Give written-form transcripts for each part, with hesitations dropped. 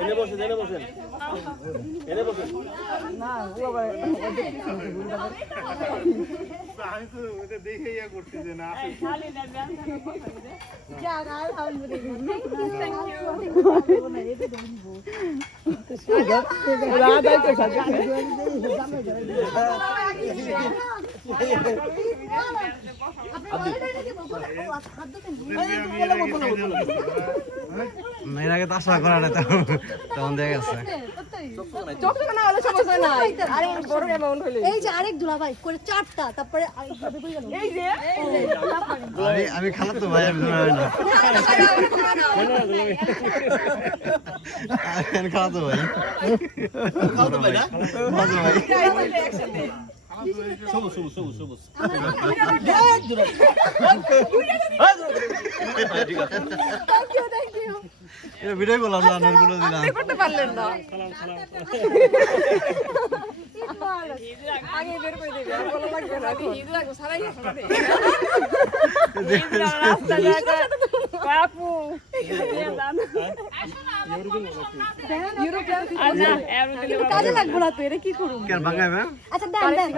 এনে বসেন এনে বসেন না ও আবার আমি তো ওটা দেখে ইয়া করছি যে না যা গাল রাধা তো সাথে এর আগে তো আশা করা না তখন দেখা গেছে চোখটা না হলে সমস্যা নাই আরে বড় অ্যামাউন্ট হইলে এই যে আরেক দুলাভাই করে চারটা তারপরে এই যে আমি খালাতো ভাই আমি ধরে না আমি খালাতো ভাই না খালাতো ভাই একসাথে সবুজ থ্যাংক ইউ এটা ভিডিও করলাম না অন্যগুলো দিলাম করতে পারলেন না আগে বের করে দিবে আর বলা লাগবে না হিজু লাগবে সারাই আসবে রাস্তা জায়গা বাপু ইউরোপিয়ান আচ্ছা কাজে লাগবে না তো এটা কি করব কেন ভাঙাইবে আচ্ছা দেন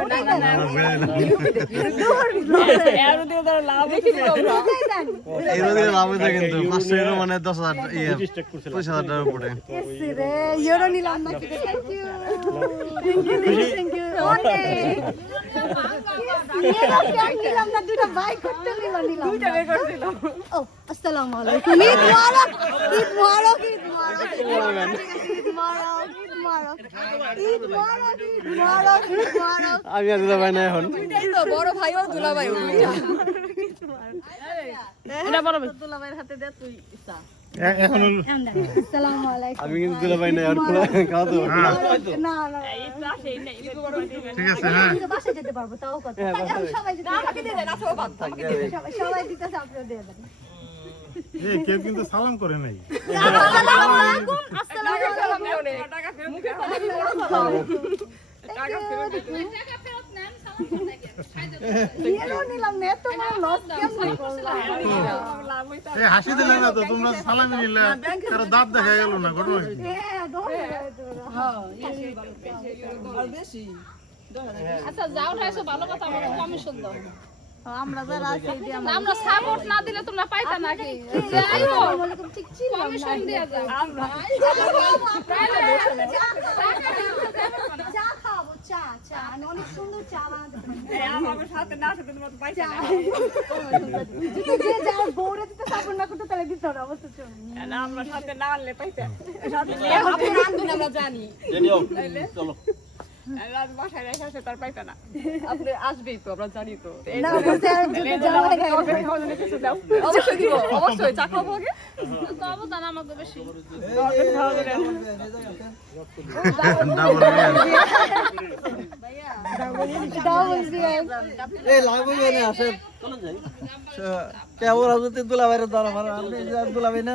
এরও দিয়ে ধর লাভ দেখি তোমরা দেন এর দিকে লাভ হইছে কিন্তু 500 এর মানে 10000 25000 টাকার উপরে এসে রে ইউরো নিলাম না কি থ্যাংক ইউ অনেক নিলাম না দুটো বাইক করতে নিলাম দুইটা বের করছিল ও আসসালামু আলাইকুম ঈদ মুবারক ঈদ মুবারক আমি আর দিতে পাই না এখন দুইটাই তো বড় ভাইও দুলা ভাইও এটা বড় ভাই দুলা ভাইয়ের হাতে দে তুই ইসা এখন আসসালামু আলাইকুম আমি কিন্তু দিতে পাই না আর খাওয়াতো না না এই তো আসেই না এই বড় দিবে ঠিক আছে হ্যাঁ আমি তো বাসায় যেতে পারবো তাও কথা সবাই যেতে আমাকে দিয়ে দেন আসো বাদ আমাকে দিয়ে দেন সবাই দিতেছে আপনিও দিয়ে দেন এই কেউ কিন্তু সালাম করে নাই আসসালামু আলাইকুম আসসালামু আলাইকুম টাকা ফেরত মুখে টাকা ফেরত ইয়েলো নিলাম না তোমার লস কেমন করলাম লাভ হইতা এই হাসি দিলে না তো তোমরা সালামি নিলে কারো দাঁত দেখা গেল না ঘটনা কি আর বেশি আচ্ছা যাও ঠাইছো ভালো কথা আমাকে কমিশন দাও আমরা যারা আছি যে আমরা সাপোর্ট না দিলে তোমরা পাইতা নাকি যাইও ওয়ালাইকুম ঠিক ছিল কমিশন দিয়া যাও আমরা চা খাবো চা চা আমি অনেক সুন্দর চা বানাতে পারি আমার সাথে না সাথে তোমার পয়সা যে যার বউরে দিতে সাপোর্ট না করতে তাহলে দিতে হবে অবস্থা চল না আমরা সাথে না আনলে পয়সা সাথে আপনি রান্ধুন আমরা জানি চলো রাত বাসায় রেখে আসে তার পাইতা না আপনি আসবেই তো আমরা জানি তো না বলতে আর যদি জামাই গায়ে কিছু দাও অবশ্যই দিব অবশ্যই চা খাবো আগে তো অবদান আমাকে বেশি ডাবল বিয়ার এই লাগবে না আসে চলো যাই কেবল আজকে দুলা ভাইয়ের দ্বারা আপনি দুলা ভাই না